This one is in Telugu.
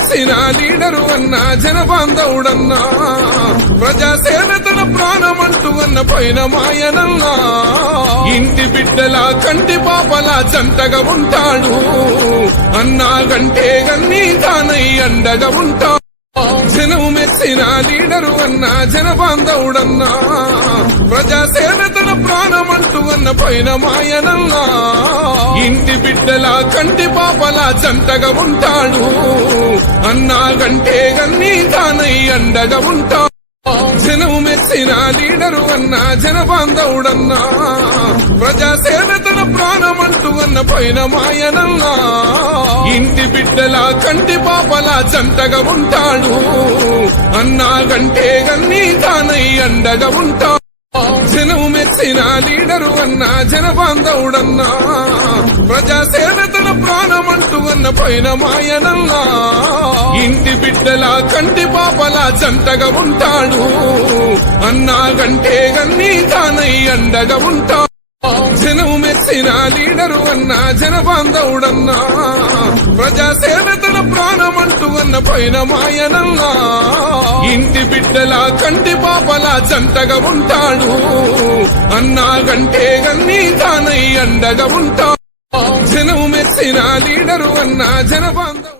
మెచ్చిన లీడరు అన్న జనబాంధవుడన్నా ప్రజాసేన తన ప్రాణమంటూ అన్న పైన మాయనన్నా. ఇంటి బిడ్డలా కంటి పాపలా జంటగా ఉంటాడు. అన్నా గంటే గన్నీ తానై అండగా ఉంటాడు. జనం మెచ్చిన లీడరు అన్న జనబాంధవుడన్నా ప్రజాసేన తన ప్రాణమంటూ అన్న పైన మాయనన్నా. ఇంటి బిడ్డలా కంటి పాపలా జంటగా ఉంటాడు. అన్నా గంటే గన్నీ తానై అండగా ఉంటా. జనం మెచ్చిన లీడరు అన్న జనబాంధవుడన్నా ప్రజాసేవ తన ప్రాణమంటూ అన్న పైన మాయనన్నా. ఇంటి బిడ్డల కంటి పాపల జంటగా ఉంటాడు. అన్నా గంటే గన్నీ తానై అండగా ఉంటా. జనం మెచ్చిన లీడరు అన్న జనబాంధవుడన్నా ప్రజాసేన తన ప్రాణమంటూ అన్న పైన మాయనన్నా. ఇంటి బిడ్డల కంటి పాపల జంటగా ఉంటాడు. అన్నా గంటే గన్నీ తానై అండగా ఉంటాడు జనం మెచ్చిన లీడరు అన్న జనబాంధవుడన్నా ప్రజాసేవ తన ప్రాణమంటూ అన్న పైన మాయనన్నా. ఇంటి బిడ్డల కంటి పాపల జంటగా ఉంటాడు. అన్నా గంటే గన్నీ తానై అండగా ఉంటాడు జనం తెలిసిన లీడరు అన్న జనబాంధవుడు